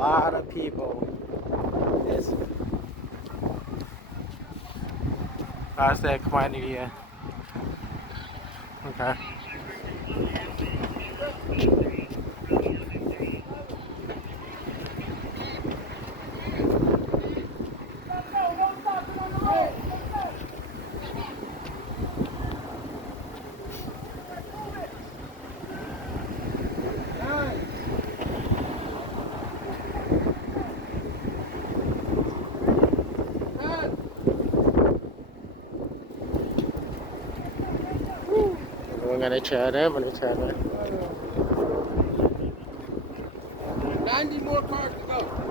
lot of people. It's how's that quantity? Okay. We're gonna try that. We're gonna try that. 90 more cars to go.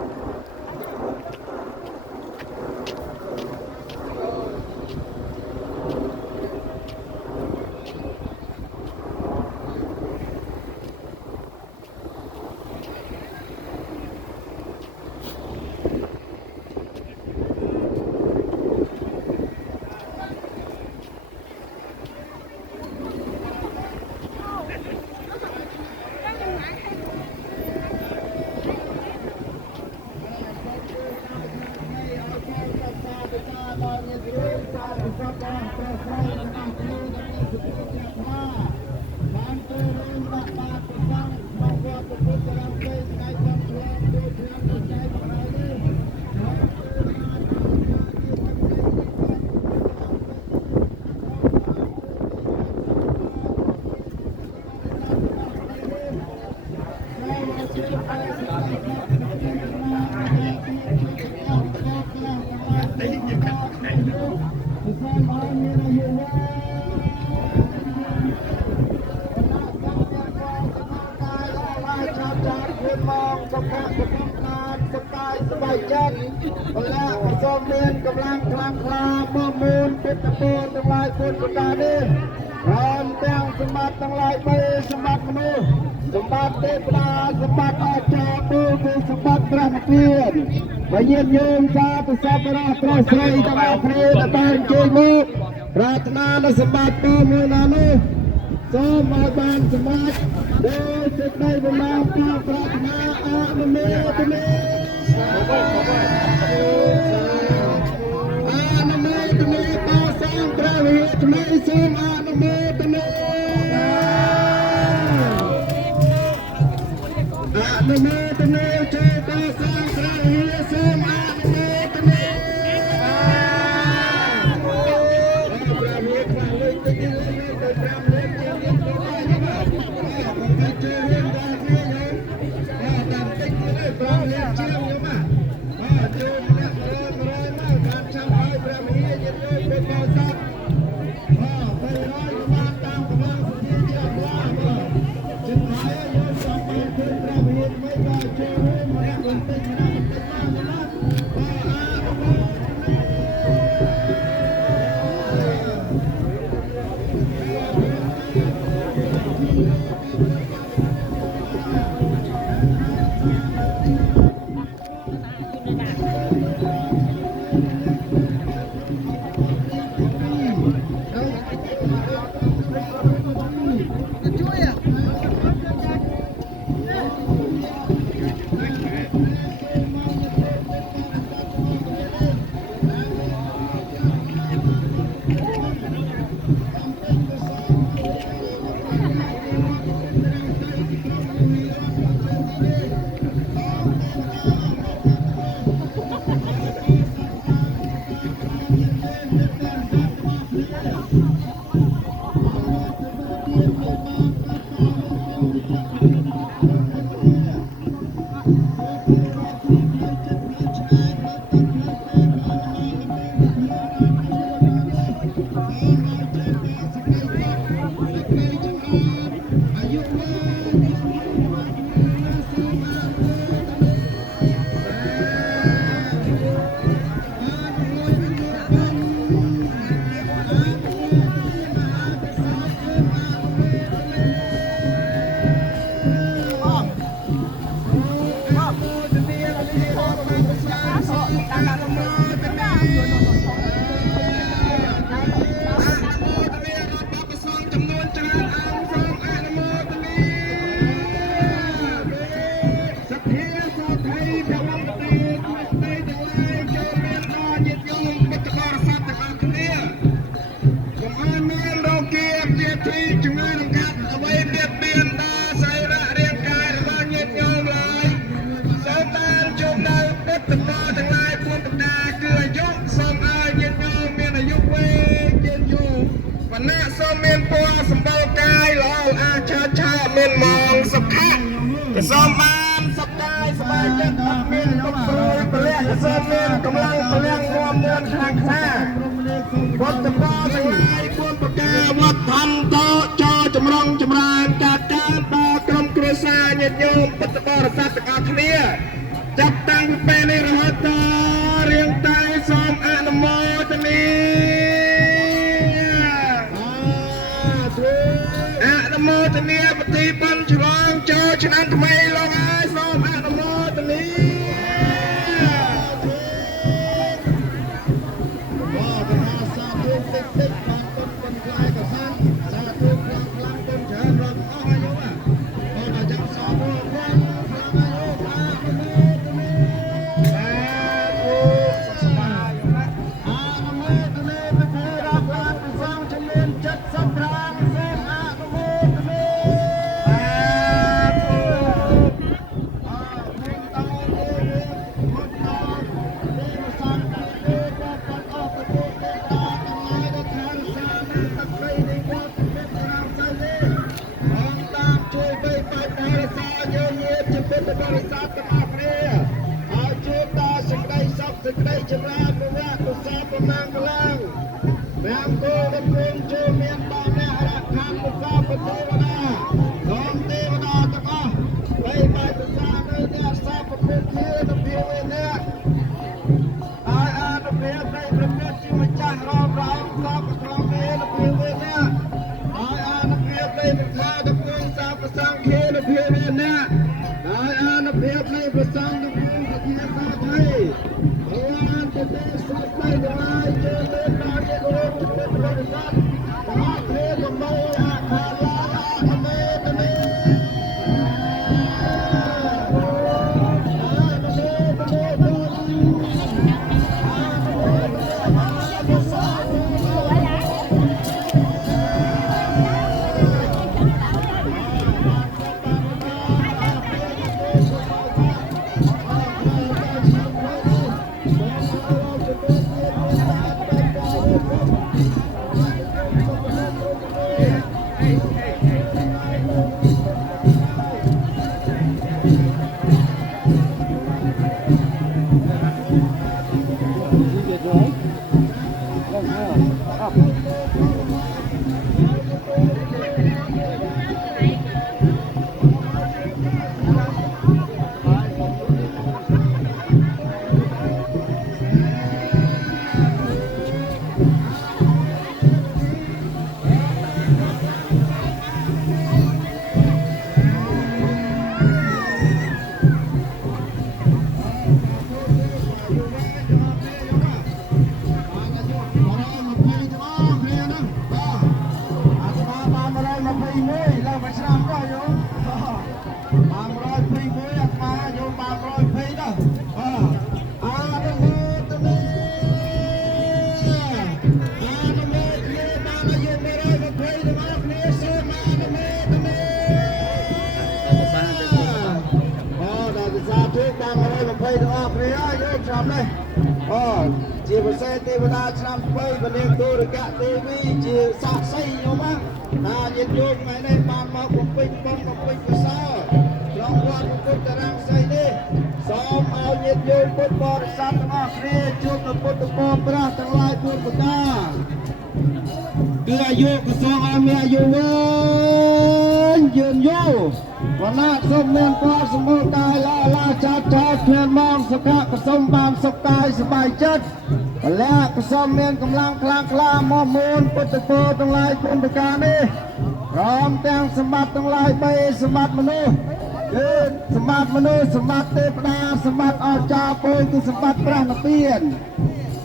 và nhiên nhôm ra từ xa ra tra sợi cho ba phê đã ban chơi mốt Ratna là sâm bát to mưa nam so mai ban sâm bát đôi sức đây vừa làm cao Ratna a mê tê mê a mê tê mê ta sang tra việt mê sim a mê tê mê a mê tê mê chơi ta sang tra việt sim a mê tê mê រីជំងឺរំខានអ្វីទៀតបៀនដល់សរីរៈរាងកាយរបស់ញាតិញោមឡើយសូមបានជួបនៅពុទ្ធបរិស័ទទាំងឡាយពួនតាគឺអាយុសូមឲ្យញាតិញោមមានអាយុវែងยืนយូរវណ្ណៈសូមមានពណ៌សម្បូរកាយល្អអាចឆើតឆាយមានម៉ងសុខៈក៏សូមបានសុខកាយសบายចិត្តអត់មានទុក្ខព្រួយពលៈក៏សូមមានកម្លាំងពលៈរួមមានខ្លាំងក្លាវត្តបរទាំងឡាយពួនប្រការវត្តធម្មតោចោចម្រុងចម្រើនការការដល់ក្រុមគ្រួសារញាតិញោមពុទ្ធបរិស័ទទាំងអស់គ្នាចាប់តាំងពីពេលនេះរហូតដល់រៀងតែសូមអនុមោទនាអនុមោទនាបទីបញ្ចឆ្លងចូលឆ្នាំថ្មីលោកហើយសូមអនុមោទនាបរិស័ទទាំងអស់គ្នាឲ្យជួបដល់សេចក្តីសុខសេចក្តីចម្រើនពវៈកុសលប្រមាណកម្លាំងព្រះអង្គគង់នឹងជួយមានបានអ្នករខានពុទ្ធបទេវតាសូមទេវតាទាំងអស់បីបាយប្រសានៅអ្នកសាពពុទ្ធជាទៅភាវេអ្នកឲ្យអនុភាពនៃព្រះពុទ្ធជាម្ចាស់រំរងសពត្រង់វាទៅភាវេអ្នកឲ្យអនុភាពនៃព្រះថាទៅគង់សាពសង្ឃាទៅភាវេអ្នកហើយអានុភាពនៃព្រះសង្ឃទាំងពួងជាសាធិបានទៅទេសស្ដីទាំងឡាយជឿលើដល់ជាគោរពពុទ្ធបរិស័ទទាំងអស់គ្នាទំនោរអាខាឡាអមេតនេជាពិសេសទេវតាឆ្នាំថ្មីពលាទូរកៈទេវីជាសាក្សីញោមណាញាតិញោមថ្ងៃនេះបានមកបំពេញបុណ្យបំពេញកុសលក្នុងវត្តពុទ្ធរាំងសីនេះសូមឲ្យញាតិញោមពុទ្ធបរិស័ទទាំងអស់គ្នាជួបនៅពុទ្ធពរប្រាស់ទាំងឡាយពួនប្រការគឺអាយុកសងឲ្យមានអាយុវែងយឺនយូរវណ្ណៈសូមមានពរសម្បូរកាយល្អចាត់ចោលគ្មានមងសុខៈក៏សូមបានសុខកាយសบายចិត្តពលៈក៏សូមមានកម្លាំងខ្លាំងក្លាមកមួនពុទ្ធពរទាំងឡាយពុនប្រការនេះព្រមទាំងសម្បត្តិទាំងឡាយ3សម្បត្តិមនុស្សគឺសម្បត្តិមនុស្សសម្បត្តិទេវតាសម្បត្តិអស្ចារ្យពលគឺសម្បត្តិព្រះនិព្វាន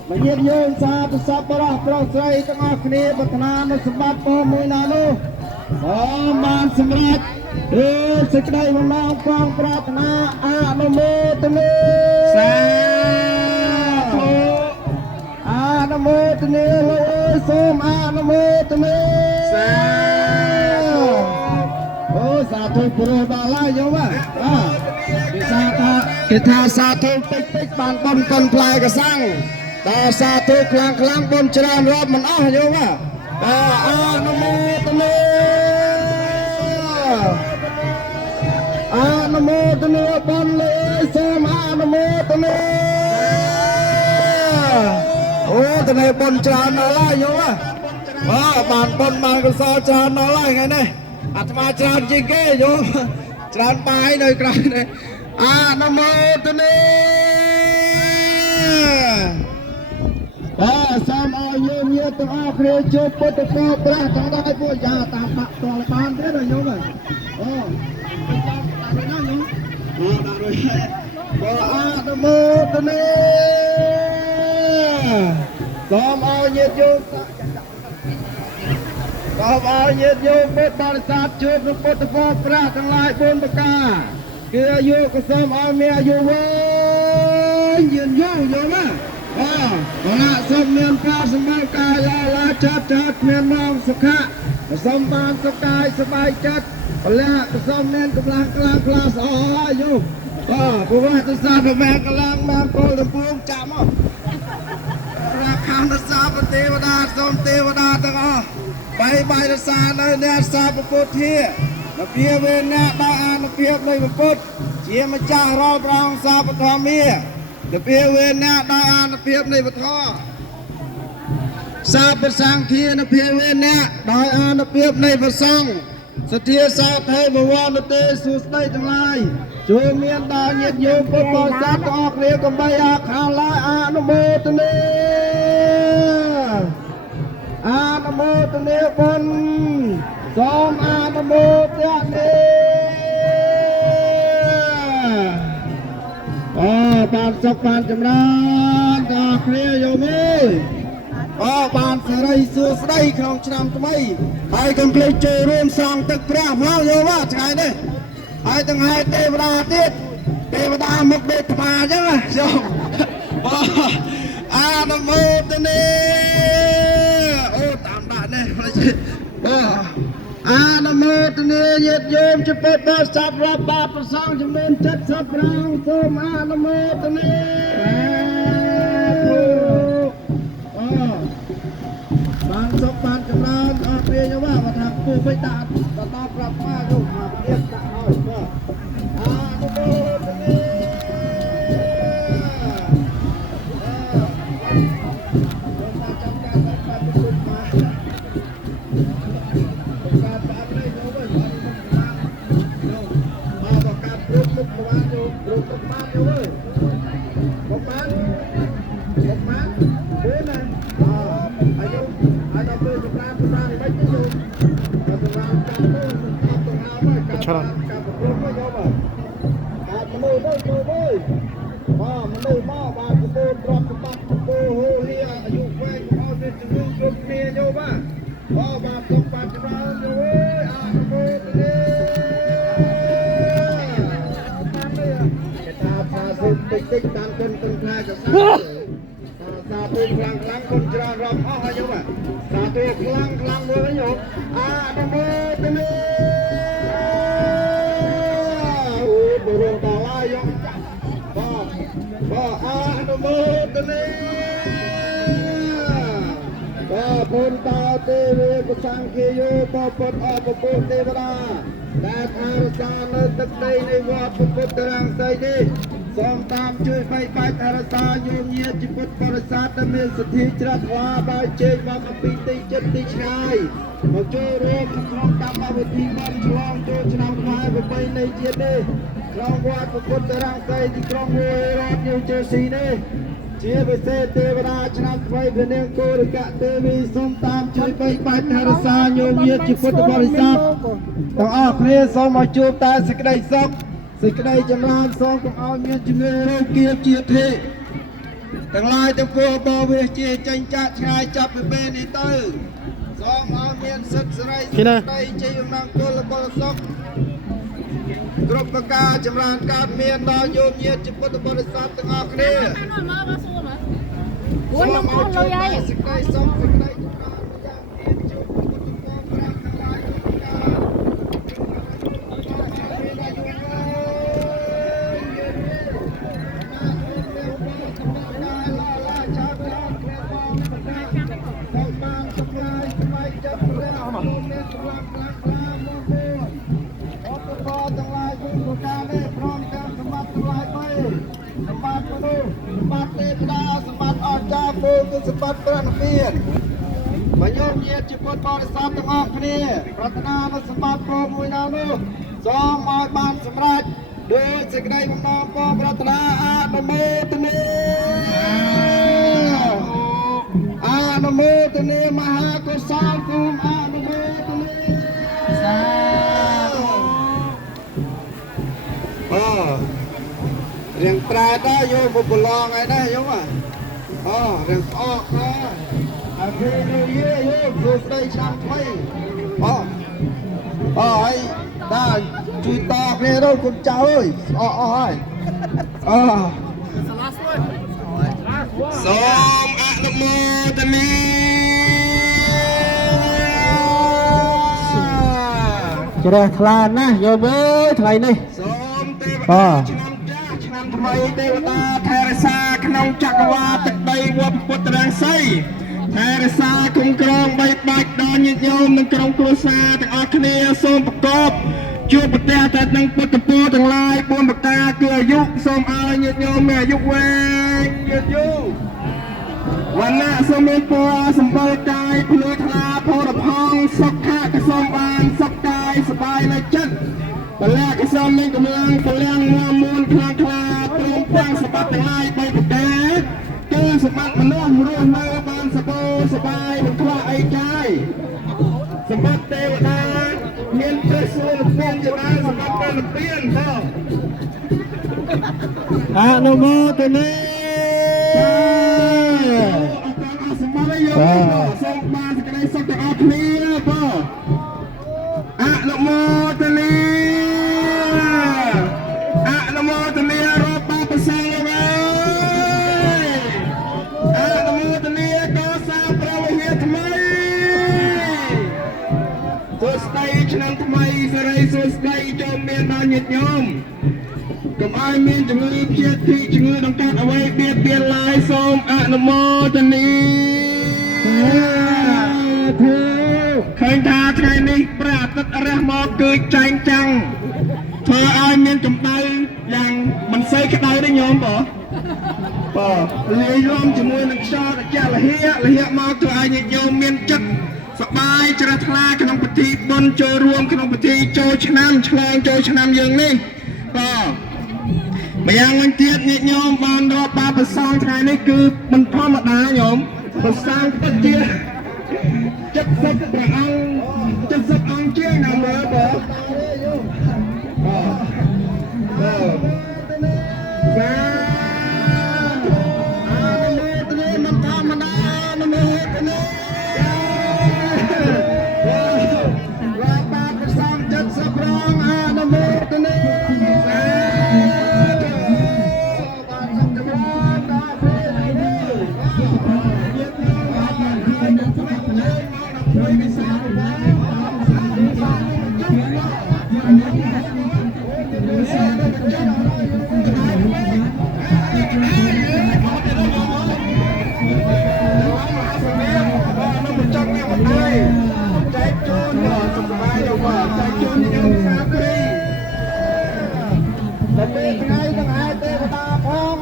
មកញាតិញោមសាធុសប្បុរសប្រុសស្រីទាំងអស់គ្នាប្រាថ្នានូវសម្បត្តិពរមួយណានោះសូមបានសម្រេចដោយសេចក្តីបំណងផងប្រាថ្នាអនុមោទនាសាធុអនុមោទនាលោកអើយសូមអនុមោទនាសា សាធុព្រោះដល់ហើយយល់គេថាសាធុតិចបានបំកុនផ្លែកសាំងដល់សាធុខ្លាំងបុណ្យច្រើនរាប់មិនអស់យល់អនុមោទនាអនុមោទនាបុណ្យលេសូមអនុមោទនាអូទនាបុណ្យច្រើនដល់ហើយយល់បានបុណ្យបានកុសលច្រើនដល់ហើយថ្ងៃនេះអាត្មាច្រើនជាងគេយល់ច្រើនបាយនៅក្រៅនេះអនុមោទនាសូមឲ្យយើងញាតិទាំងអស់គ្នាជួបពុទ្ធពរប្រាស់ទាំងឡាយពួកយ៉ាតាមបាក់តលបានទេណាញោមអូចាំបានណាញោមដាក់រួចអនុមោទនាសូមឲ្យញាតិយោមសូមឲ្យញាតិយោមពុទ្ធបរិស័ទជួបពុទ្ធពរប្រាស់ទាំងឡាយ4ប្រការគឺអាយុក៏សូមឲ្យមានអាយុវែងយឺនយូរយល់ណាសូមមានការសម្បត្តិកាយឡាចិត្តមានមងសុខៈសូមបានសុខកាយសบายចិត្តពលៈសូមមានកម្លាំងខ្លាំងក្លាស្អរយល់ព្រោះទស្សនៈមានកម្លាំងបានពលទាំងពួងចាំមករាខានសាពទេវតាសូមទេវតាទាំងអស់បាយរសានៅអ្នកសាពពុទ្ធានៅភាវេណៈដោយអានុភាពនៃពុទ្ធជាម្ចាស់រាល់ព្រះអង្គសាពធម្មាទៅភាវេណៈដោយអានុភាពនៃពធសាពសង្ឃានុភាវេណៈដោយអានុភាពនៃព្រះសង្ឃសទ្ធាសោថេបវរទេសួស្ដីទាំងឡាយជួយមានដល់ញាតិញោមពុទ្ធបរិស័ទទាំងអស់គ្នាកុំបីអាខានឡើយអនុមោទនាអនុមោទនាបុណ្យសូមអនុមោទនាបានសុខបានចម្រើនដល់គ្នាយោមអើយបានសេរីសួស្ដីក្នុងឆ្នាំថ្មីហើយកុំភ្លេចចូលរួមសងទឹកព្រះផងយោមថ្ងៃនេះហើយទាំងហេតុទេវតាទៀតទេវតាមកដេកថ្មអញ្ចឹងយោមអនុមោទនាអូតាមដាក់នេះអនុមោទនាញាតិញោមជាពុទ្ធបរិស័ទរាប់បាបប្រសងចំនួន70រងសូមអនុមោទនាបានសុខបានចម្រើនអស់គ្នាយោថាគូមិនដាក់បន្តប្រាប់មកយោមកទៀតដាក់ឲ្យអនុមោទនាច្រើនមនុស្សមកបានកពូលទ្រព្យសម្បត្តិកពូលហូរហៀអាយុវែងអស់មានជំនឿគ្រប់គ្នាយោបាទបានសុខបានចម្រើនយោអនុមោទនាថាថាសុខតិចតាមគុណខ្លាចសាធុខ្លាំងគុណច្រើនរាប់អស់ហើយយោបាទសាធុខ្លាំងមួយយោអនុមោទនាបរមតាឡាយចាស់អនុមោទនាពុទ្ធតាទេវេសង្ឃាយោបពុទ្ធអបពុទ្ធទេវតាដែលថែរក្សានៅទឹកដីនៃវត្តពុទ្ធរាំងសីនេះសូមតាមជួយបីបាច់ថែរក្សាញោមញាតិពុទ្ធបរិស័ទដែលមានសទ្ធាជ្រះថ្លាដោយជ័យមកអំពីទីចិត្តទីឆ្ងាយមកចូលរួមក្នុងកម្មវិធីបុណ្យឆ្លងចូលឆ្នាំខ្មែរប្រពៃណីជាតិនេះក្នុងវត្តពុទ្ធរាំងសីទីក្រុងរដ្ឋញូវជ័រស៊ីនេះជាពិសេសទេវតាឆ្នាំថ្មីព្រះនាងគោរិកៈទេវីសូមតាមជួយបីបាច់ថែរក្សាញោមញាតិពុទ្ធបរិស័ទទាំងអស់គ្នាសូមឲ្យជួបតែសេចក្តីសុខសេចក្តីចម្រើនសូមកុំឲ្យមានជំងឺរោគជាធាតុទាំងឡាយទាំងពួងបរិវេជាចេញចាក់ឆ្ងាយចាប់ពីពេលនេះទៅសូមឲ្យមានសិទ្ធិសេរីសុខដីជ័យអំណាចគុលសុខគ្រប់ប្រការចម្រើនកើតមានដល់ញោមញាតិពុទ្ធបរិស័ទទាំងអស់គ្នាសូមឲ្យជួបតែសេចក្តីសុខសេចក្តីចម្រើនយ៉ាងមានជួបពុទ្ធបរិស័ទទាំងឡាយ យចិត្តព្រះអនុមេសម្រាប់ខ្លាំងខ្លាមកមួយអបតទាំងឡាយគុណប្រការនេះព្រមទាំងសម្បត្តិទាំងឡាយបីសម្បត្តិមនុស្សសម្បត្តិទេវតាសម្បត្តិអស្ចារ្យពូគឺសម្បត្តិព្រះនិព្វានមកញោមញាតិជាពុទ្ធបរិស័ទទាំងអស់គ្នាប្រាថ្នានូវសម្បត្តិព្រមមួយណានោះសូមឲ្យបានសម្រេចដោយសេចក្តីបំណងផងប្រាថ្នាអនុមោទនាអនុមោទនាមហាកុសលគុំអនុមោទនាសាធុរៀងប្រែទៅយកមកប្រឡងហើយណាយល់រៀងអកដែរអាពេលនេះយកធ្វើស្ដីឆ្នាំថ្មីហើយបាទជួយតគ្នាទៅគុណចៅអើយអស់ហើយសូមអនុមោទនាជ្រះថ្លាណាស់យកមើលថ្ងៃនេះសូមទេវតាឆ្នាំចាស់ឆ្នាំថ្មីទេវតាថែរក្សាក្នុងចក្រវាឡទឹកដីវត្តពុទ្ធរាសីថែរក្សាគុំក្រងបីបាច់ដល់ញាតិញោមនិងក្រុមគ្រួសារទាំងអស់គ្នាសូមប្រកបជួបប្រទះតែនឹងពុទ្ធពរទាំងឡាយ4ប្រការគឺអាយុសូមឲ្យញាតិញោមមានអាយុវែងយឺតយូរវណ្ណៈសូមមានពរសម្បល់កាយភ្លឺថ្លាផរផង់សុខៈក៏សូមបានសុខកាយសบายនៅចិត្តពលៈក៏សូមមានកម្លាំងពលំងមមួនខ្លាំងក្លាព្រមទាំងសម្បត្តិទាំងឡាយ3ប្រការគឺសម្បត្តិមនុស្សរស់នៅបានសบายមិនខ្វះអីកាយសម្បត្តិទេវតាមានព្រះសូរពងជាដើមសម្បត្តិព្រះនិព្វានផងអនុមោទនាសម្បត្តិយកសូមបានសេចក្តីសុខទាំងអស់គ្នាបងអនុមោទនាអនុមោទនារាប់បាបសិលហើយអនុមោទនាកសាងព្រះវិហារថ្មីសួស្តីឆ្នាំថ្មីសេរីសួស្តីចូលមានដល់ញាតិញោមកុំឲ្យមានជំងឺព្យាធិជំងឺដង្កាត់អ្វីបៀតបៀនឡើយសូមអនុមោទនាឃើញថាថ្ងៃនេះព្រះអាទិត្យរះមកគឺចែងចាំងធ្វើឲ្យមានកម្ដៅយ៉ាងមិនសូវក្ដៅទេញោមបាទលាយឡំជាមួយនឹងខ្យល់ត្រជាក់លហៀកមកធ្វើឲ្យញាតិញោមមានចិត្តសប្បាយជ្រះថ្លាក្នុងពិធីបុណ្យចូលរួមក្នុងពិធីចូលឆ្នាំឆ្លងចូលឆ្នាំយើងនេះបាទម្យ៉ាងវិញទៀតញាតិញោមបានរាប់បាប្រសងថ្ងៃនេះគឺមិនធម្មតាញោមប្រសងពិតជា70ព្រះអង្គ70អង្គជាងណាមើលបងមិនធម្មតានមោទនារាប់បាប្រសង70ព្រះអង្គអនុមោទនាថ្ងៃទាំងឯទេវតាផង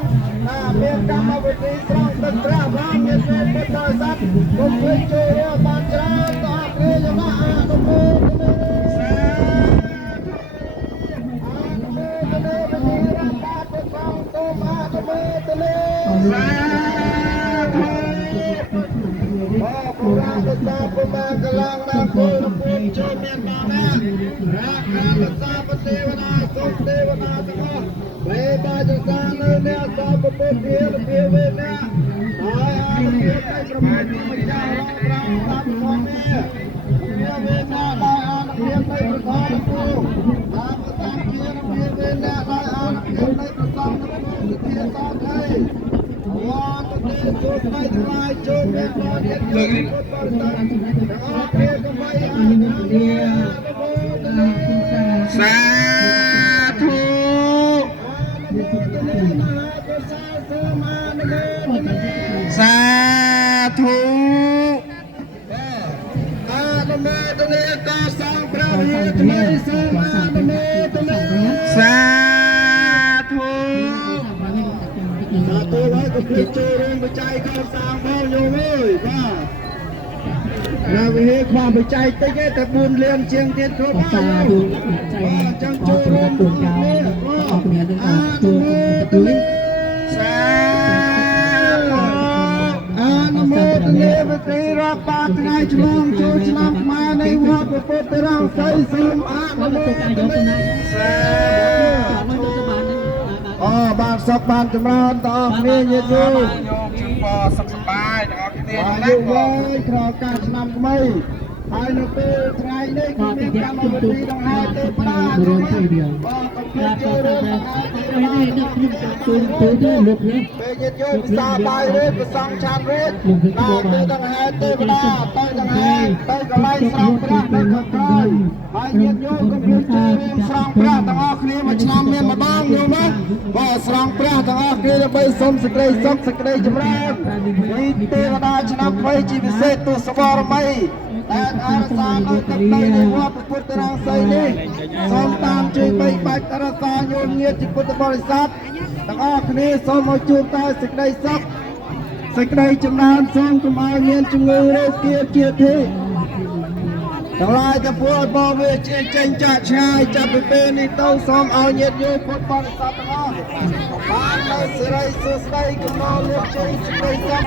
មានកម្មវិធីស្រង់ទឹកព្រះផងមានពុទ្ធបរិស័ទគុំជួយចូលបានច្រើនតអរគុណមកអនុមោទនាអនុមោទនាវិធីរដ្ឋបាលព្រះអង្គសូមអនុមោទនាសាធុពុរាទតាពុមាកលាំងណាពលពុទ្ធចូលមានបានណារាខាលសាពទេវតាសូមទេវតាទាំងអស់បេបាចសានៅអ្នកសពពុទ្ធភាវេអ្នកហើយអនុភាពនៃប្រមាណម្ចាស់រងប្រាំតាមធម៌នេះភាវេអ្នកដោយអនុភាពនៃប្រធមគូតាមតាមជាភាវេអ្នកដោយអនុភាពនៃប្រសងក្នុងសិទ្ធិសោថៃវត្តទេជួយស្ដីទាំងឡាយជួយមានបានជាពុទ្ធបរិស័ទទាំងអស់គ្នាកុំបីអនុញ្ញាតសាធុសាធុអ ទនាកសាងព្រះវិហារថ្មីសូមអនុមោទនាសាធុហើយកុំភ្លេចចូលរួមបច្ច័យកសាងផងញោមអើយបាទព្រះវិហារខ្វះបច្ច័យតិចទេតែ4លានជាងទៀតគ្រប់ហើយបាទអញ្ចឹងចូលរួមគ្នាអនុមោទនាសាអនុមោទនាវិទ្យារាប់បាថ្ងៃឆ្លងចូលឆ្នាំខ្មែរនៃវត្តពុទ្ធរាមសីសូមអនុមោទនាសាបានសុខបានចម្រើនដល់គ្នាញាតិញោមជូនពរសុខសប្បាយដល់គ្នាណាស់បងក្រការឆ្នាំថ្មីហើយនៅពេលថ្ងៃនេះគឺមានកម្មវិធីដង្ហែទេវតារួមពីរៀងបងកុំភ្លេចចូលរួមនេះដឹកខ្ញុំចូលទៅលោកនេះពេលញាតិញោមសាបាយរួចប្រសងឆានរួចដល់ពេលដង្ហែទេវតាទៅដង្ហែទៅកន្លែងស្រង់ប្រាក់នៅខាងក្រោយហើយញាតិញោមកុំភ្លេចចូលរួមស្រង់ប្រាក់ទាំងអស់គ្នាមួយឆ្នាំមានម្ដងញោមណាបងស្រង់ប្រាក់ទាំងអស់គ្នាដើម្បីសុំសេចក្តីសុខសេចក្តីចម្រើនពីទេវតាឆ្នាំថ្មីជាពិសេសទស្សវរមីតែអរសានៅទឹកដីនៃវត្តពុទ្ធរាសីនេះសូមតាមជួយបីបាច់រសាយោញាតិពុទ្ធបរិស័ទទាំងអស់គ្នាសូមឲ្យជួបតែសេចក្តីសុខសេចក្តីចម្រើនសូមកុំឲ្យមានជំងឺរោគគាជាទីទាំងឡាយទាំងពួងឲ្យបងវាជាចេញចាក់ឆ្ងាយចាប់ពីពេលនេះទៅសូមឲ្យញាតិញោមពុទ្ធបរិស័ទទាំងអស់បាននៅសិរីសួស្តីកំណរលោកជ័យសេចក្តីសុខ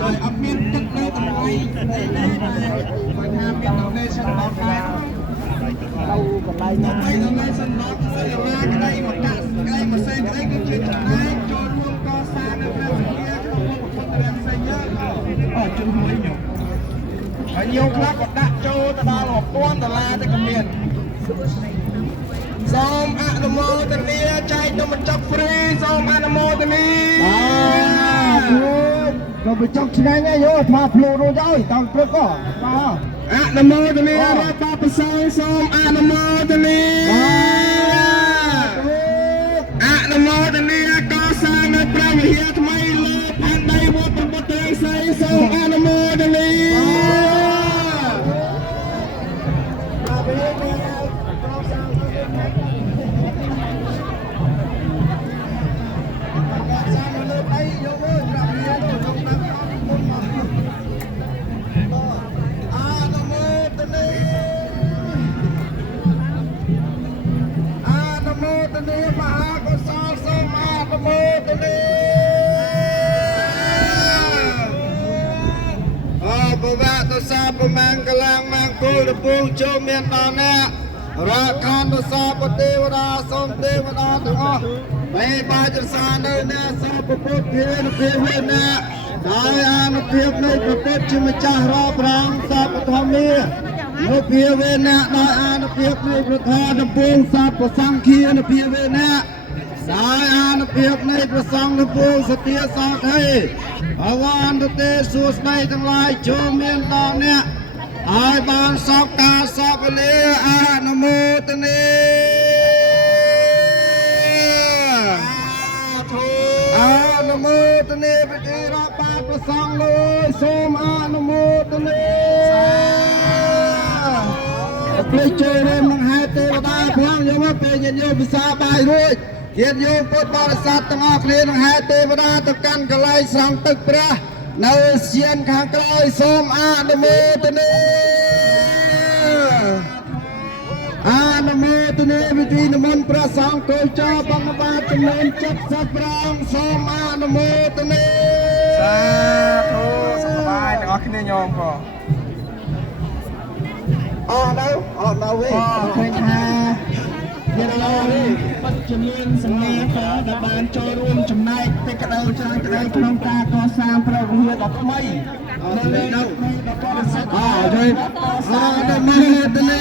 ដោយអត់មានទឹកនៅតម្លៃមិនថាមាន donation ដល់ដែរទៅកន្លែងណាទៅ donation ដល់សេវាក្តីមកដាក់ក្តីមកសេក្តីគឺជាចំណែកចូលរួមកសាងនៅព្រះវិហារក្នុងវត្តពុទ្ធរាមសីយើជួយមួយញោមហើយញោមខ្លះក៏ដាក់ចូលទៅដល់$1000ទៅក៏មានសូមអនុមោទនាចែកនំបញ្ចុកហ្វ្រីសូមអនុមោទនាក៏បញ្ចុកឆ្ងាញ់ហើយយោថាភ្លូរួចហើយតាមព្រឹកក៏បាទអនុមោទនារដ្ឋបប្រសើរសូមអនុមោទនាអនុមោទនាកសាងនៅព្រះវិហារថ្មីលើផែនដីវត្តពុទ្ធរាសីសូមអនុមោទនាសាប្រមាណកលាំងមង្គលរពងចូលមានដល់អ្នករកខណ្ឌសាពទេវតាសូមទេវតាទាំងអស់បែបាចសានៅអ្នកសូមពុទ្ធភានភាវនាដោយអានុភាពនៃព្រះពុទ្ធជាម្ចាស់រាប់រងសពធម្មានុភាវនាដោយអានុភាពនៃព្រះធម៌ដំពងសពសង្ឃានុភាវនាដោយអានុភាពនៃព្រះសង្ឃដំពងសទាសោខេអវន្តទេសួស្តីទាំងឡាយចូលមានដល់អ្នកឲ្យបានសពការសពលាអនុមោទនាអនុមោទនាពិធីរាប់បាតព្រះសង្ឃលើសូមអនុមោទនាភ្លេចចូលរួមនឹងហេតុទេវតាផងយកមកពេលញាតិញោមពិសាបាយរួចញាតិញោមពុទ្ធបរិស័ទទាំងអស់គ្នានឹងហេតុទេវតាទៅកាន់កន្លែងស្រង់ទឹកព្រះនៅសៀនខាងក្រោយសូមអនុមោទនាអនុមោទនាវិធីនិមន្តព្រះសង្ឃគោចោបង្បាតចំនួន75សូមអនុមោទនាសាធុសុខសប្បាយទាំងអស់គ្នាញោមក៏អស់នៅវិញឃើញថាមានឡនេះ ជំនាញសម្ងាក៏ដែលបានចូលរួមចំណែកពីក្តីច្រើនក្តីក្នុងការកសាងព្រះវិហារដ៏ថ្មីនៅនៅជួយដល់មកទៅនេះ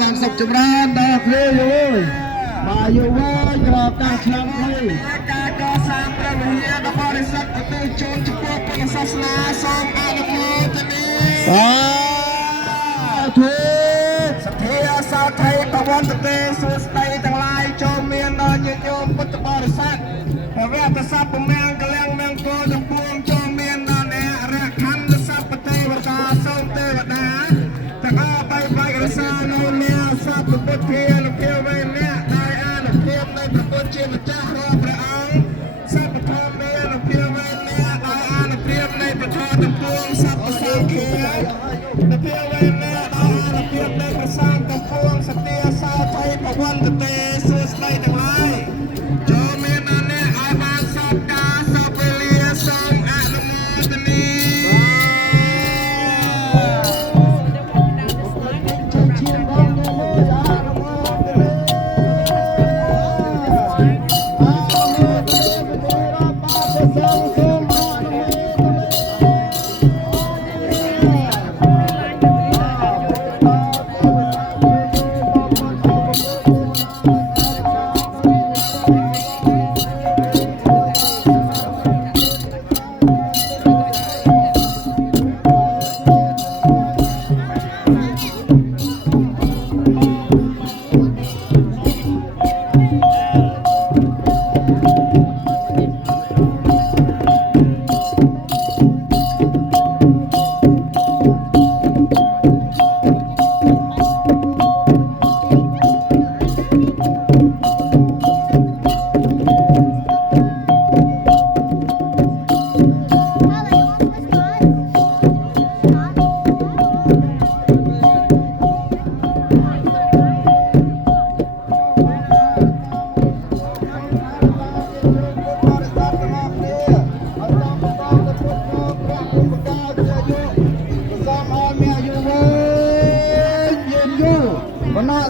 បានសុខចម្រើនដល់គ្នាយូរបាទយូរវិញក្រោយការឆ្នាំនេះការកសាងព្រះវិហារដ៏បរិសុទ្ធទៅចូលចំពោះពុទ្ធសាសនាសូមអនុមោទនាធុសទ្ធាសោថៃប្រវត្តិទេសួស្ដីទាំងឡាយចូលមានដល់ញាតិញោមពុទ្ធបរិស័ទព្រះវត្តសពមង្គលមង្គលទាំងពួងចូលមានដល់អ្នករខណ្ឌសពទេវតាសូមទេវតាទាំងអស់បីបែករសានៅអ្នកសពពុទ្ធានុភាវេអ្នកដោយអនុភាពនៃព្រះពុទ្ធជាម្ចាស់រាល់ព្រះអង្គសពធម្មមានអនុភាវេអ្នកដោយអនុភាពនៃព្រះធម៌ទាំងពួងសពសង្ឃានុភាវេអ្នកដោយអនុភាពនៃព្រះសង្ឃទាំងពួងសទ្ធាសោថៃប្រវត្តិទេសួស្ដីទាំងឡាយចូលមានដល់អ្នកឲ្យបានសពការសពវេលាសូមអនុមោទនា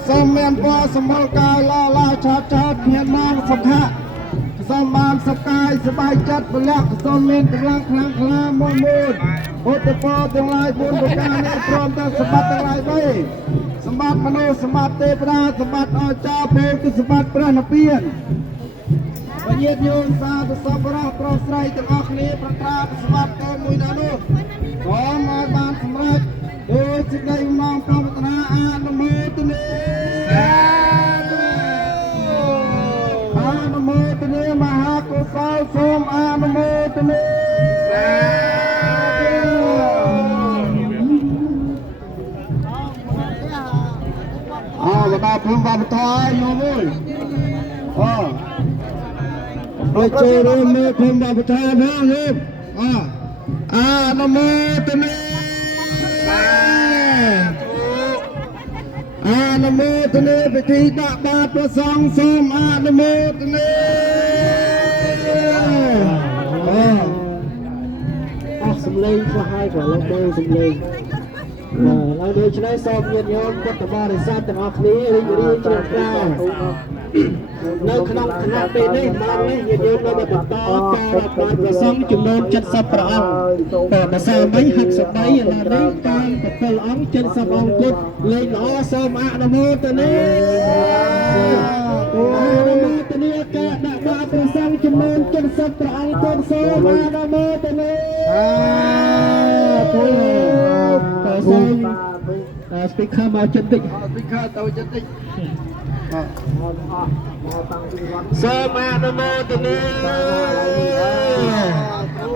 សូមមានពរសម្បល់កាយឡាឆាតមានមកសុខៈសូមបានសុខកាយសบายចិត្តពលៈសូមមានកម្លាំងខ្លាំងក្លាមុនពុទ្ធពរទាំងឡាយ4ប្រការនេះព្រមទាំងសម្បត្តិទាំងឡាយ3សម្បត្តិមនុស្សសម្បត្តិទេវតាសម្បត្តិអស្ចារ្យពោធិសម្បត្តិព្រះនិព្វានបញ្ញាញោមសាធុសពរៈប្រុសស្រីទាំងអស់គ្នាប្រកាសសម្បត្តិតែមួយណានោះសូមឲ្យបានសម្រេចដោយសេចក្តីបំណងប្រាថ្នាអនុមោទនាអនុមោទនាមហាកុសលសូមអនុមោទនាបដាព្រមវប្បធម៌យោមួយដោយចូលរួមនៅព្រមវប្បធម៌ផងយោអនុមោទនាអនុមោទនាពិធីដាក់បាតព្រះសង្ឃសូមអនុមោទនាសំឡេងខ្លះហើយក៏លោកដូរសំឡេងហើយដូច្នេះសូមញាតិញោមពុទ្ធបរិស័ទទាំងអស់គ្នារីករាយជ្រះថ្លានៅក្នុងគណៈពេលនេះបាននេះញាតិញោមនៅបន្តការរាប់បាតព្រះសង្ឃចំនួន70ព្រះអង្គតែភាសាវិញហិតសដីឥឡូវនេះតាម7អង្គ70អង្គពុទ្ធលេខល្អសូមអនុមោទនាអនុមោទនាការដាក់បាតព្រះសង្ឃចំនួន70ព្រះអង្គពុទ្ធសូមអនុមោទនាសូមspeaker មកចិត្តតិច speaker ទៅចិត្តតិចសូមអនុមោទនា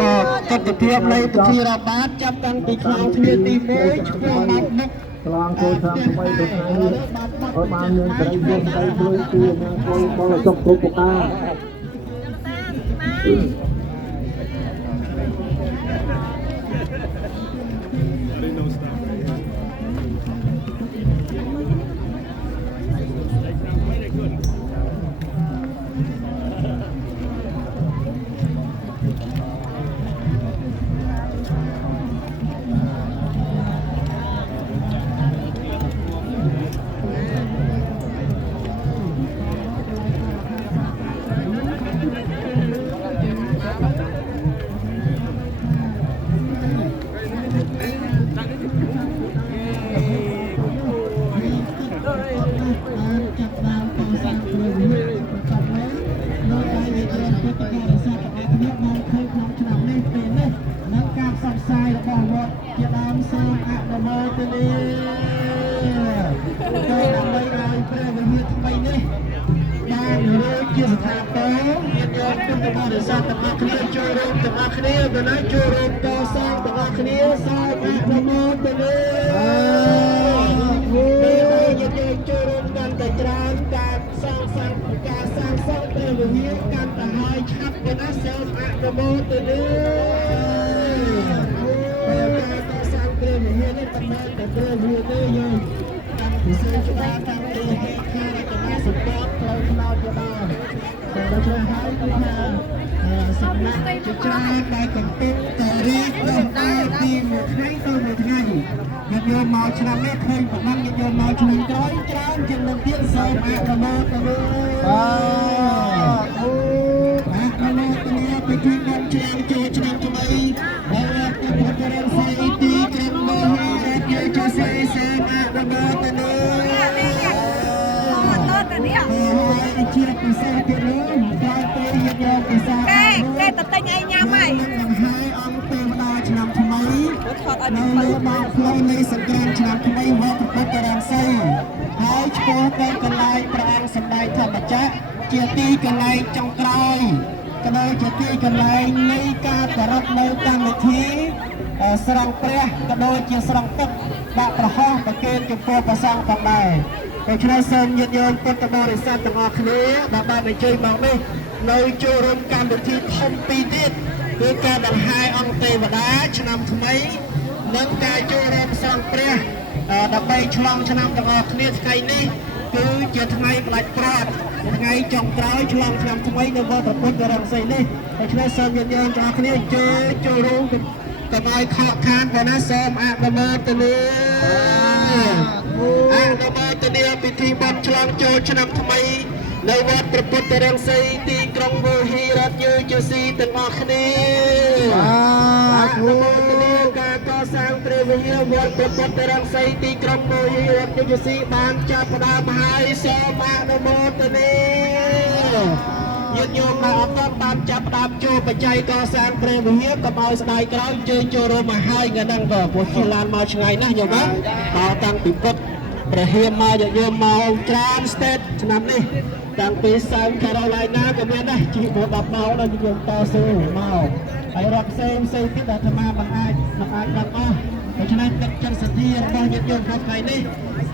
ទស្សនភាពនៃពិធីរាប់បាតចាប់តាំងពីខ្លោងទ្វារទី1ឆ្ពោះមកមុខឆ្លងគោលឆ្នាំថ្មីទៅថ្ងៃនេះឲ្យបានមានសេរីភាពទៅជួយពីអ្នកគោលបលសុខគ្រប់ប្រការ ទនាទៅដើម្បីឲ្យព្រះវិហារថ្មីនេះបានរួចជាស្ថាប័នមានយកពុទ្ធបរិស័ទទាំងអស់គ្នាចូលរួមទាំងអស់គ្នាទៅណាចូលរួមកសាងទាំងអស់គ្នាសូមអនុមោទនាយើងចូលរួមកាន់តែច្រើនការសាងសង់ព្រះវិហារកាន់តែហើយឆាប់ទៅណាសូមអនុមោទនាការសាងព្រះវិហារនេះតំណាងតែព្រះវិហារទេយើងពិសេសច្បាស់តាំងពីហេតុការណ៍របស់សម្បត្តិផ្លូវថ្នល់ទៅដល់តែដល់ឆ្លងហើយគឺថាសំណាក់ជាច្រើនដែលកំពុងតែរីកដុះដាលពីមួយថ្ងៃទៅមួយថ្ងៃយើងយកមកឆ្នាំនេះឃើញប្រហែលយើងយកមកឆ្នាំក្រោយច្រើនជាងនឹងទៀតសូមអនុមោទនាអនុមោទនាពីទីបានឆ្នាំចូលឆ្នាំថ្មីហើយពុទ្ធរស្មីទីក្រុងមហារាជយកជាសេសូមអនុមោទនាជាពិសេសទៀតនោះក្រោយពេលយើងយកភាសាគេទៅទិញអីញ៉ាំហើយហើយអង្គទេវតាឆ្នាំថ្មីនៅលើដងផ្លូវនៃសង្គ្រាមឆ្នាំថ្មីវត្តពុទ្ធរាមសីហើយឆ្ពោះទៅកន្លែងព្រះអង្គសម្ដែងធម្មចក្រជាទីកន្លែងចុងក្រោយក៏ដូចជាទីកន្លែងនៃការប្រារព្ធនៅកម្មវិធីស្រង់ព្រះក៏ដូចជាស្រង់ទឹកដាក់ប្រហោះប្រគេនចំពោះព្រះសង្ឃផងដែរដូច្នេះសូមញាតិញោមពុទ្ធបរិស័ទទាំងអស់គ្នាដែលបានអញ្ជើញមកនេះនៅចូលរួមកម្មវិធីធំពីរទៀតគឺការដង្ហែអង្គទេវតាឆ្នាំថ្មីនិងការចូលរួមសង់ព្រះដើម្បីឆ្លងឆ្នាំទាំងអស់គ្នាថ្ងៃនេះគឺជាថ្ងៃផ្ដាច់ព្រាត់ថ្ងៃចុងក្រោយឆ្លងឆ្នាំថ្មីនៅវត្តពុទ្ធរាមសីនេះដូច្នេះសូមញាតិញោមទាំងអស់គ្នាចូលរួមកុំឲ្យខកខានប៉ុណ្ណាសូមអនុមោទនាអនុមោទនាពិធីបុណ្យឆ្លងចូលឆ្នាំថ្មីនៅវត្តព្រះពុទ្ធរាមសីទីក្រុងវោហិរតយុជស៊ីទាំងអស់គ្នាអនុមោទនាការកសាងព្រះវិហារវត្តព្រះពុទ្ធរាមសីទីក្រុងវោហិរតយុជស៊ីបានចាប់ផ្ដើមហើយសូមអនុមោទនាញាតិញោមដែលអត់ទាន់បានចាប់ផ្ដើមចូលបច្ច័យកសាងព្រះវិហារក៏ឲ្យស្ដាយក្រោយជើញចូលរួមមកហើយថ្ងៃហ្នឹងក៏ពោះជិះឡានមកឆ្ងាយណាស់ញោមណាដល់តាំងពីពុទ្ធព្រះហៀមមកយកមកច្រើនស្តេតឆ្នាំនេះតាំងពីសៅការ៉ូឡៃណាក៏មានដែរជីប10ម៉ោងដល់យើងតស៊ូមកហើយរកផ្សេងទៀតដែលអាត្មាមិនអាចបានអស់ដូច្នេះទឹកចិត្តសទ្ធារបស់ញាតិញោមក្នុងថ្ងៃនេះ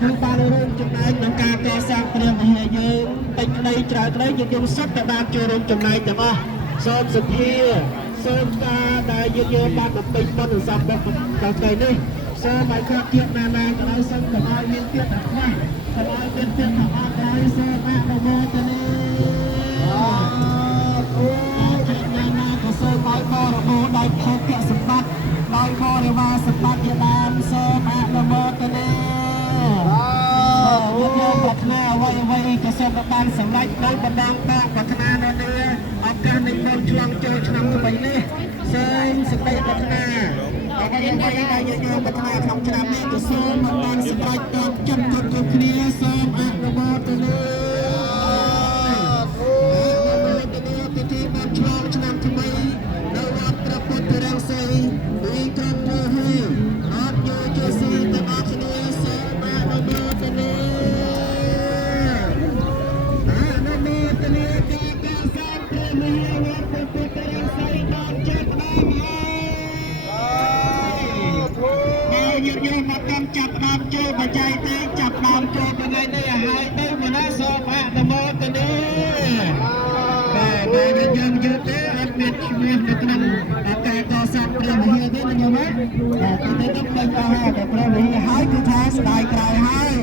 គឺបានរួមចំណែកក្នុងការកសាងព្រះវិហារយើងតិចក្តីច្រើនក្តីញាតិញោមសុទ្ធតែបានចូលរួមចំណែកទាំងអស់សូមសទ្ធាសូមការដែលញាតិញោមបានបំពេញបុណ្យសពដល់ថ្ងៃនេះសូមឲ្យគ្រប់ទៀតណាក៏ដោយសូមកុំឲ្យមានទៀតតែខ្វះកុំឲ្យមានទៀតតែអត់ហើយសូមអនុមោទនាណាក៏សូមឲ្យបរិបូរណ៍ដោយភោគសម្បត្តិដោយបរិវារសម្បត្តិជាដើមសូមអនុមោទនាយកប្រាថ្នាអ្វីក៏សូមបានសម្រេចដោយបណ្ដាំបកប្រាថ្នានៅលើឱកាសនៃបុណ្យឆ្លងចូលឆ្នាំថ្មីនេះសូមសេចក្តីប្រាថ្នាអ្វីដែលយើងយកប្រាថ្នាក្នុងឆ្នាំនេះក៏សូមបានសម្រេចតាមចិត្តគ្រប់គ្នាសូមអនុមោទនាពិធីបុណ្យឆ្លងឆ្នាំថ្មីនៅវត្តព្រះពុទ្ធរាមសីទីក្រុងវោហិរតយុជស៊ីទាំងអស់គ្នាសូមអនុមោទនាការសាងព្រះវិហារវត្តព្រះពុទ្ធរាមសីបានចាប់ផ្ដើមហើយញាតិញោមមកតាមចាប់ផ្ដើមចូលបច្ច័យទេចាប់ផ្ដើមចូលថ្ងៃនេះហើយទៅមកណាសូមអនុមោទនាបាទយើងយល់ទេអត់មានឈ្មោះនៅក្នុងការកសាងព្រះវិហារទេញោមណាបាទទៅទៅពេញអស់ហើយតែព្រះវិហារហើយគឺថាស្ដាយក្រោយហើយ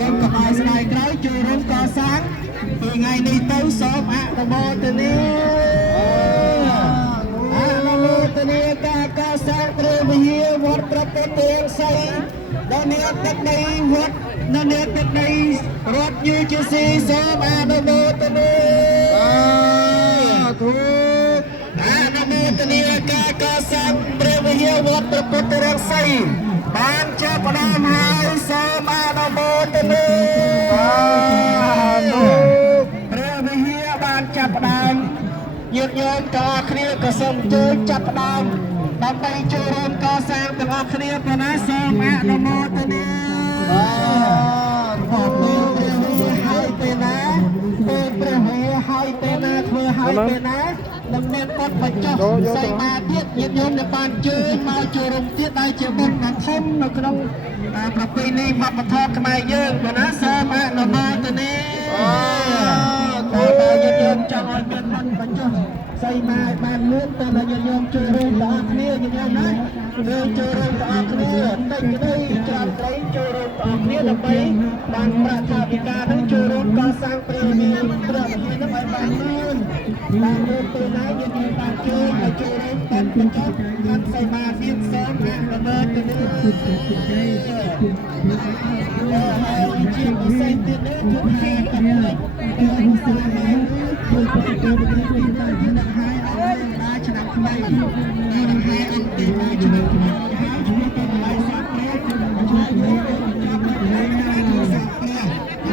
យើងកុំឲ្យស្ដាយក្រោយចូលរួមកសាងពីថ្ងៃនេះទៅសូមអនុមោទនាអនុមោទនាការកសាងព្រះវិហារវត្តព្រះពុទ្ធរាមសីដល់អ្នកទឹកដីវត្តនៅអ្នកទឹកដីរដ្ឋយុជស៊ីសូមអនុមោទនាអនុមោទនាការកសាងព្រះវិហារវត្តព្រះពុទ្ធរាមសីបានចាប់ផ្ដើមហើយសូមអនុមោទនាព្រះវិហារបានចាប់ផ្ដើមញាតិញោមទាំងអស់គ្នាក៏សូមជួយចាប់ផ្ដើមដើម្បីចូលរួមកសាងទាំងអស់គ្នាប៉ុណ្ណាសូម អនុមោទនាបាទបងហើយពេលណាពេលព្រះហេហើយពេលណាធ្វើហើយពេលណានឹងមានបុណ្យបញ្ចុះសីមាទៀតញាតិញោមដែលបានជើញមកចូលរួមទៀតដែលជាបុណ្យដ៏ធំនៅក្នុងប្រពៃណីវប្បធម៌ខ្មែរយើងបងណាសូមអនុមោទនាតែញាតិញោមចង់ឲ្យមានបុណ្យបញ្ចុះសីមាឲ្យបានលឿនតែញាតិញោមចូលរួមទាំងអស់គ្នាញាតិញោមណាយើងចូលរួមទាំងអស់គ្នាតិចក្តីច្រើនក្តីចូលរួមទាំងអស់គ្នាដើម្បីបានប្រាថ្នាពីការនឹងចូលរួមកសាងព្រះវិហារព្រះវិហារនឹងឲ្យបានលឿនតាមលើពេលណាយើងបានជួយឲ្យចូលរួមបានបញ្ចប់បានសីមាទៀតសូមអនុមោទនាហើយជាពិសេសទៀតនេះគឺហើយតាមទៅសាលាជួយទៅដល់ហើយឲ្យបានឆ្នាំថ្មីដល់ហើយអង្គទីបានឆ្នាំថ្មីហើយជួយទៅដល់សាលាជួយទៅដល់សាលា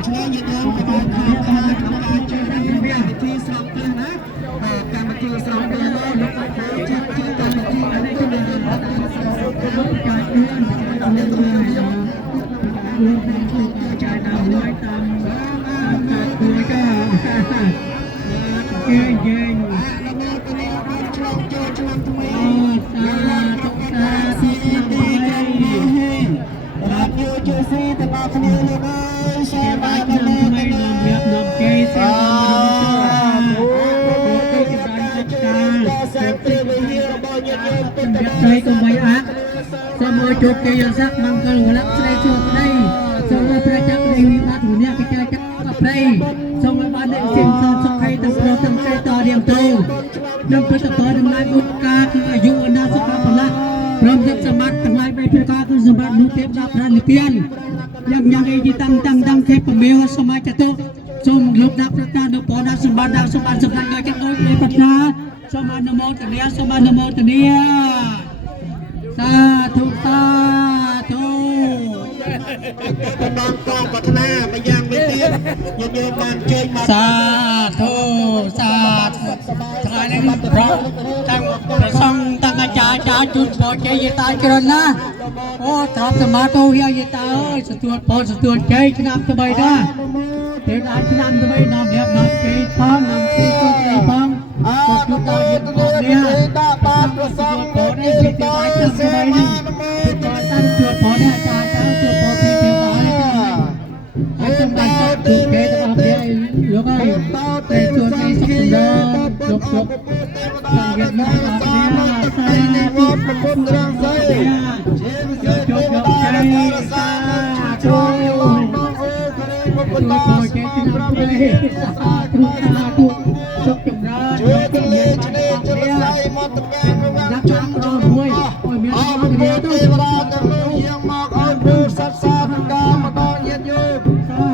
ឆ្លើយយើងទៅបានខាងក្នុងការជួយរៀបវិធីស្រង់ទៅណាកម្មវិធីស្រង់ទៅលោកជាកម្មវិធីនេះគឺយើងអត់មានស្រង់ទៅការជួយដល់អ្នកជួយចាយដល់មួយតាមការជួយក៏គេយើងអនុមោទនាបានឆ្លងចូលឆ្នាំថ្មីសាធុទីradio ជួយស៊ីទាំងអស់គ្នាលោកអើយសូមអនុមោទនានាំគេសូមអនុមោទនាសាស្ត្រវិហាររបស់ញាតិញោមពុទ្ធបរិស័ទកុំបីអាក់សូមឲ្យជោគជ័យស័ក្តិមង្គលវលៈស្រីជួបដីសូមឲ្យព្រះចក្រនៃវិបត្តិនេះកិច្ចការកប្រៃសូមឲ្យបានអ្នកសិក្សាសុខ័យទាំងប្រទាំងស្រីតរៀងទៅនឹងពុទ្ធបរិស័ទដំណើរបុត្រការគឺអាយុអនាសុខៈផលៈព្រមទាំងសម្បត្តិទាំងឡាយបីប្រការគឺសម្បត្តិនោះទេពដល់ប្រាណនិព្វានយ៉ាងអីទីតាំងខេបមេសមាចតុសូមលោកដាក់ប្រកាសនៅពរដាក់សម្បត្តិដាក់សម្បត្តិសម្រាប់ឲ្យចិត្តដូចនៃប្រាថ្នាសូមអនុមោទនាសូមអនុមោទនាសាធុសាធុតំណងកងប្រាថ្នាម្យ៉ាងវិញទៀតញាតិញោមបានជើញមកសាធុថ្ងៃនេះប្រងតាំងប្រសងតាំងអាចារ្យជួនបោជ័យយតាច្រើនណាស់អូត្រាប់សមាទោយតាអើយសទួតផលសទួតជ័យឆ្នាំថ្មីណាពេលអាចឆ្នាំថ្មីនាំរៀបនាំគេផងនាំទីកូនស្រីផងគាត់ជួបដល់យតានេះដាក់បានប្រសងមកនេះតើសេមាគាត់តាំងជួបផលអាចារ្យជួបផលពីពីបានហើយសម្រាប់ទៅគេទាំងអស់គ្នាលោកអើយតែជួបនេះសុខដល់លោកតាវៀតណាមអត់នេះសាវត្តប្រពន្ធរាំងសីជាវិសេសទេវតារសាជួយលោកបងអូគរីមុខបន្តគេទីប្រពៃសាធុសុខចម្រើនជួយទលេឆ្នេរជលស័យមកតកានរវាងជុំក្រមួយឲ្យមានអរគុណទេវតាទាំងនោះយាងមកឲ្យព្រឺសត្វសាធកម្មមកដល់ញាតិញោម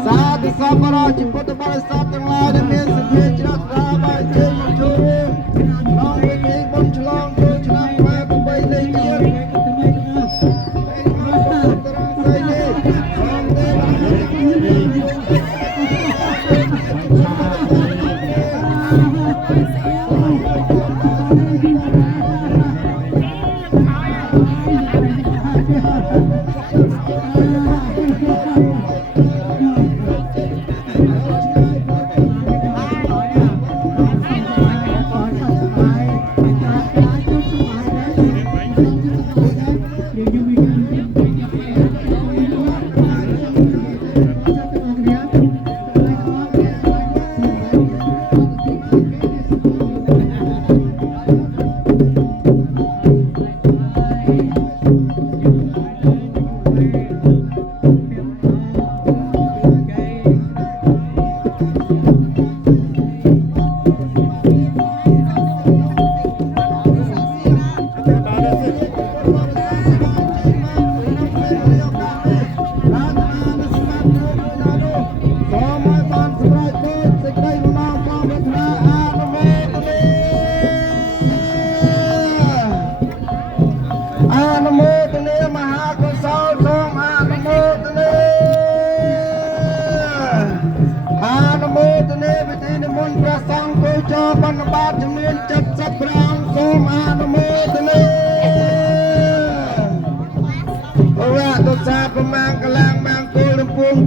សាធុសពរជាពុទ្ធបរិស័ទទាំងឡាយដែលមានសេចក្ដីជ្រះថ្លាបានជើញមកជួយបងវិញនេះបុណ្យឆ្លងចូលឆ្នាំខ្មែរ8លេខទៀត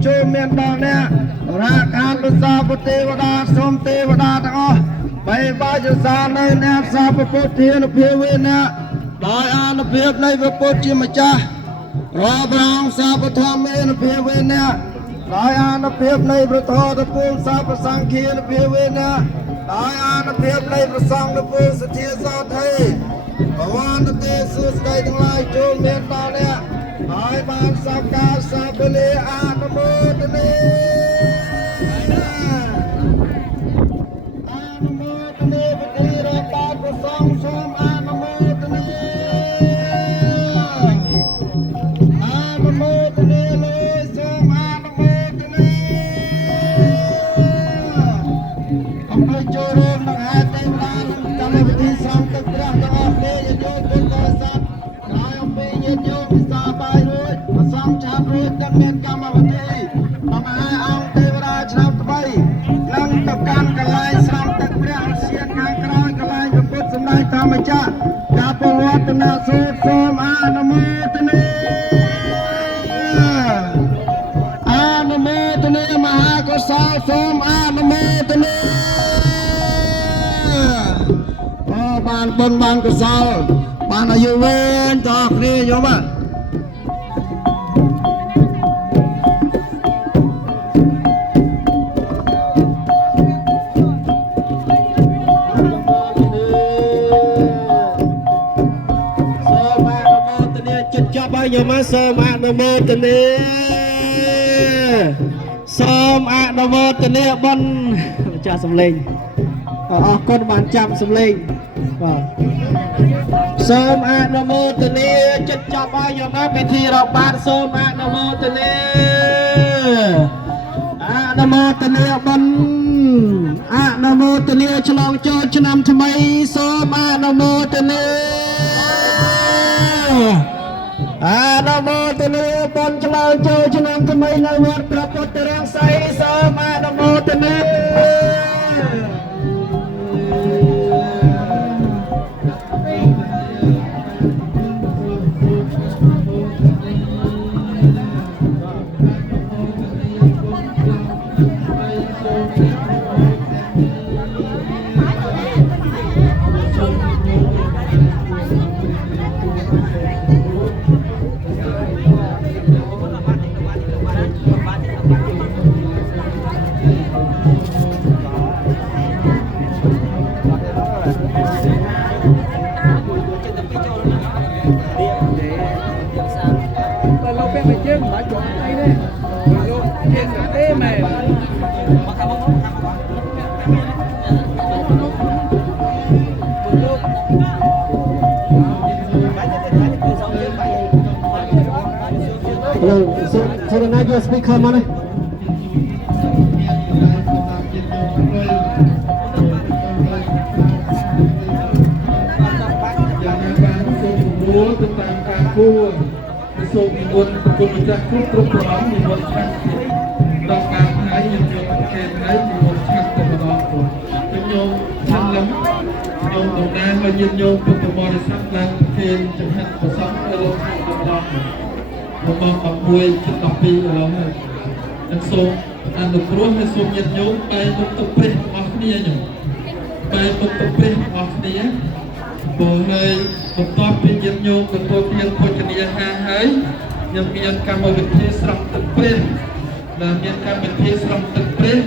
ចូលមានដល់អ្នករាខានពិសាពុទេវតាសូមទេវតាទាំងអស់បីបាចសានៅអ្នកសាពពុទ្ធានុភាពវេអ្នកដោយអានុភាពនៃព្រះពុទ្ធជាម្ចាស់រាប់រងសាពធម្មានុភាពវេអ្នកដោយអានុភាពនៃព្រះធម៌ទៅពូលសាពសង្ឃានុភាពវេអ្នកដោយអានុភាពនៃព្រះសង្ឃទៅពូលសទ្ធាសោថេបវន្តទេសួស្ដីទាំងឡាយចូលមានដល់អ្នកហើយបានសក្ការសពលិអនុមោទនីអនុមោទនីពតិរបស់ព្រះសង្ឃសូមអនុមោទនីអនុមោទនីលើសូមអនុមោទនីអង្គចូលរួមនឹងហេតុទេវតានឹងកម្មវិធីសង្ឃទឹកព្រះទាំងអស់គ្នាញាតិញោមពុទ្ធបរិស័ទហើយអំពីញាតិញោមពិសាបាយរួចប្រសងឆាប់រួចទាំងមានកម្មវិធីមហាអង្គទេវតាឆ្នាំថ្មីនឹងទៅកាន់កន្លែងស្រង់ទឹកព្រះសៀនខាងក្រោយកន្លែងព្រះពុទ្ធសម្ដែងធម្មចក្រការពលវត្តនសូត្រសូមអនុមោទនីអនុមោទនីមហាកុសលសូមអនុមោទនីបានបុណ្យបានកុសលបានអាយុវែងតអស់គ្នាញោមចាប់ហើយញោមសូមអនុមោទនីសូមអនុមោទនីបុណ្យម្ចាស់សំឡេងអរគុណបានចាំសំឡេងបាទសូមអនុមោទនីចិត្តចាប់ហើយញោមពិធីរាប់បាតសូមអនុមោទនីអនុមោទនីបុណ្យអនុមោទនីឆ្លងចូលឆ្នាំថ្មីសូមអនុមោទនីអនុមោទនីបុណ្យឆ្លងចូលឆ្នាំថ្មីនៅវត្តព្រះពុទ្ធរាំងសីសូមអនុមោទនីSo the night you speak come on it. សូមនិមន្តប្រគុណម្ចាស់គ្រប់ព្រះអង្គនិមន្តឆាត់ដល់ការថ្ងៃយើងយកប្រកេតថ្ងៃនិមន្តឆាត់ទៅម្ដងព្រោះខ្ញុំញោមឆាត់លឹមញោមតំណាងឲ្យញាតិញោមពុទ្ធបរិស័ទឡើងប្រកេតចង្ហាត់ប្រសងទៅលោកឆាត់ទៅម្ដងរបស់11 12ឥឡូវហើយនឹងសូមអនុគ្រោះហើយសូមញាតិញោមបែរមុខទៅព្រះអស់គ្នាញោមបែរមុខទៅព្រះអស់គ្នាព្រោះហើយបន្ទាប់ពីញាតិញោមទទួលទានភោជនាហារហើយខ្ញុំមានកម្មវិធីស្រង់ទឹកព្រះដែលមានកម្មវិធីស្រង់ទឹកព្រះ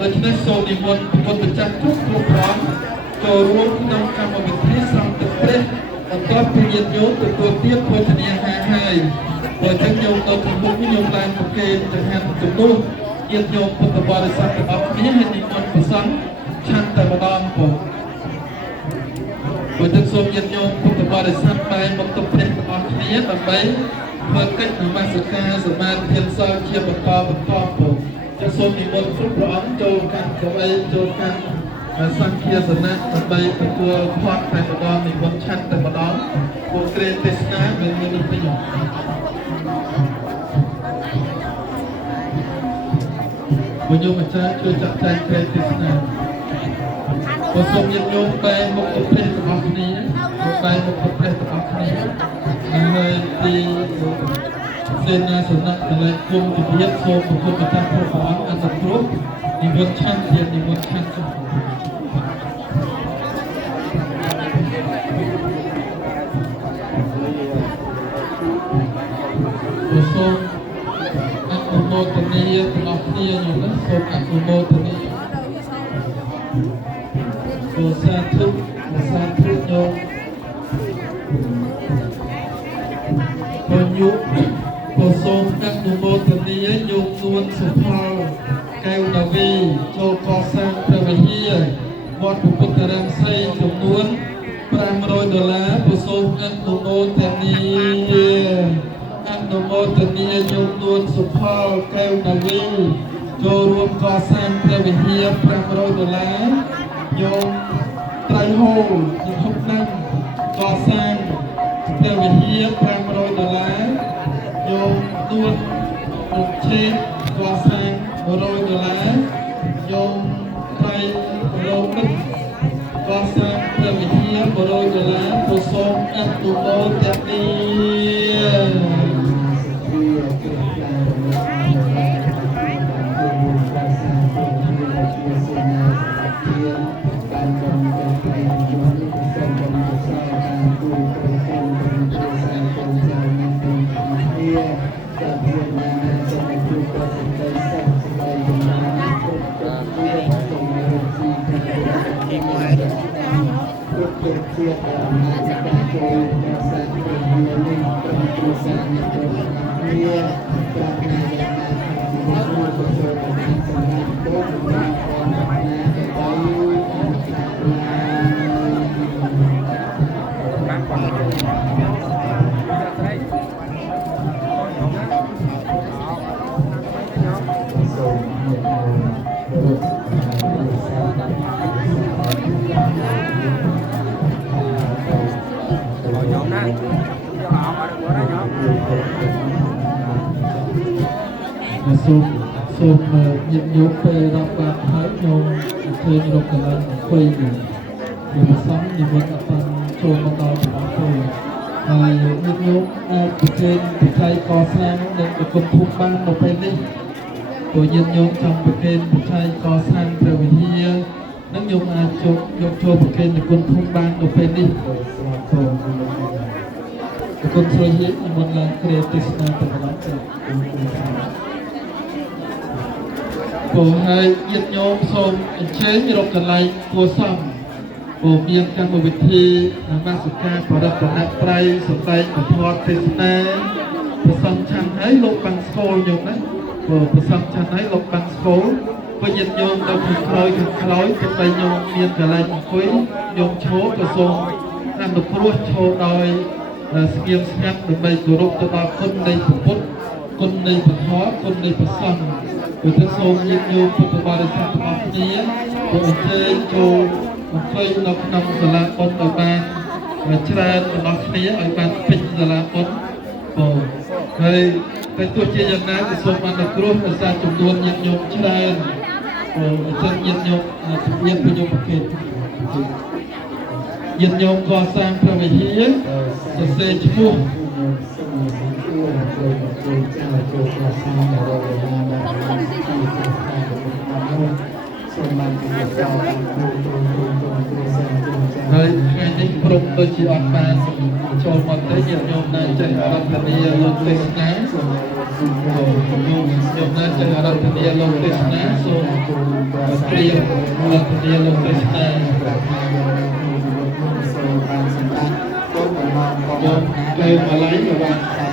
ដូច្នេះសូមនិមន្តប្រគុណម្ចាស់គ្រប់ព្រះអង្គចូលរួមក្នុងកម្មវិធីស្រង់ទឹកព្រះបន្ទាប់ពីញាតិញោមទទួលទានភោជនាហារហើយបើចឹងញោមទៅក្នុងមុខញោមឡើងប្រគេនចង្ហាន់ជំនួសញាតិញោមពុទ្ធបរិស័ទទាំងអស់គ្នាហើយនិមន្តព្រះសង្ឃឆាន់តែម្ដងផងបើទឹកសូមញាតិញោមពុទ្ធបរិស័ទបែរមុខទៅព្រះទាំងអស់គ្នាដើម្បីធ្វើកិច្ចនមស្ការសមាធិសិលជាបន្តផងចឹងសូមនិមន្តគ្រប់ព្រះអង្គចូលកាន់កវីចូលកាន់សង្ឃាសនៈដើម្បីទទួលផាត់តែម្ដងនិមន្តឆាន់តែម្ដងពួកគ្រាទេសនាមាននេះពីបុញោមអាចារ្យជួយចាត់ចែងគ្រាទេសនាបើសូមញាតិញោមបែរមុខទៅព្រះទាំងអស់គ្នាបែរមុខទៅព្រះទាំងអស់គ្នាហើយទី សេនាសនៈកលែងគុំវិទ្យាសូមប្រគល់ម្ចាស់ព្រះអង្គអន្តរគ្រប់និមន្តឆាន់ជានិមន្តឆាន់ចុះសូមអនុមោទនាទាំងអស់គ្នាញោមណាសូមអនុមោទនាសាធុញោមយុក៏សូមអនុមោទនាញោមនួនសុផលកែវនាវីចូលកសាងព្រះវិហារវត្តពុទ្ធរាមសីចំនួន$500ក៏សូមអនុមោទនាញោមនួនសុផលកែវនាវីចូលរួមកសាងព្រះវិហារ$500ញោមត្រៃហូលនិងហុកណាំកសាងព្រះវិហារ$500យោមនួនរុកឆេតកសាង$100យោមត្រៃរោមិតកសាងព្រះវិហារ$100ក៏សូមអនុមោទនាសូមញាតិញោមពេលរាប់បាត់ហើយញោមឃើញរកកន្លែងអង្គុយនេះវាសំនិមន្តអបចូលមកដល់ព្រះអង្គហើយញាតិញោមអាចប្រជែងពិធីកសាងនិងប្រគំភូមិបាននៅពេលនេះព្រោះញាតិញោមចង់ប្រជែងពិធីកសាងព្រះវិហារនិងញោមអាចយកចូលប្រជែងប្រគំភូមិបាននៅពេលនេះសូមប្រគំស្រីហៀនិមន្តឡើងគ្រាទេសនាទៅម្ដងទៀតព្រោះហើយញាតិញោមសូមអញ្ជើញរកកន្លែងគួរសមព្រោះមានកម្មវិធីនមស្ការបរិបទនត្រ័យសម្ដែងពធទេសនាប្រសងឆាន់ហើយលោកបាំងស្គលញោមណាព្រោះប្រសងឆាន់ហើយលោកបាំងស្គលបើញាតិញោមដល់ខាងក្រោយទៅបីញោមមានកន្លែងអង្គុយញោមឈរក៏សូមអនុគ្រោះឈរដោយស្ងៀមស្ងាត់ដើម្បីគោរពទៅដល់គុណនៃព្រះពុទ្ធគុណនៃព្រះធម៌គុណនៃព្រះសង្ឃគឺទៅសូមញាតិញោមពុទ្ធបរិស័ទទាំងអស់គ្នាទៅអញ្ជើញចូលអង្គុយនៅក្នុងសាលាបុណ្យឲ្យបានច្រើនទាំងអស់គ្នាឲ្យបានពេញសាលាបុណ្យបងហើយតែទោះជាយ៉ាងណាក៏សូមអនុគ្រោះដោយសារចំនួនញាតិញោមច្រើនបងអញ្ចឹងញាតិញោមជំរាបប្រយោគប្រកេតញាតិញោមកសាងព្រះវិហារសរសេរឈ្មោះហើយថ្ងៃនេះក្រុមដូចជាអត់បានចូលមកទេញាតិញោមនៅចេះអរតនីលោកទេសនាសូមញោមនៅចេះអរតនីលោកទេសនាសូមព្រាបអរតនីលោកទេសនាសូមបានសម្រាប់គុំមកមកលើមកឡៃរបស់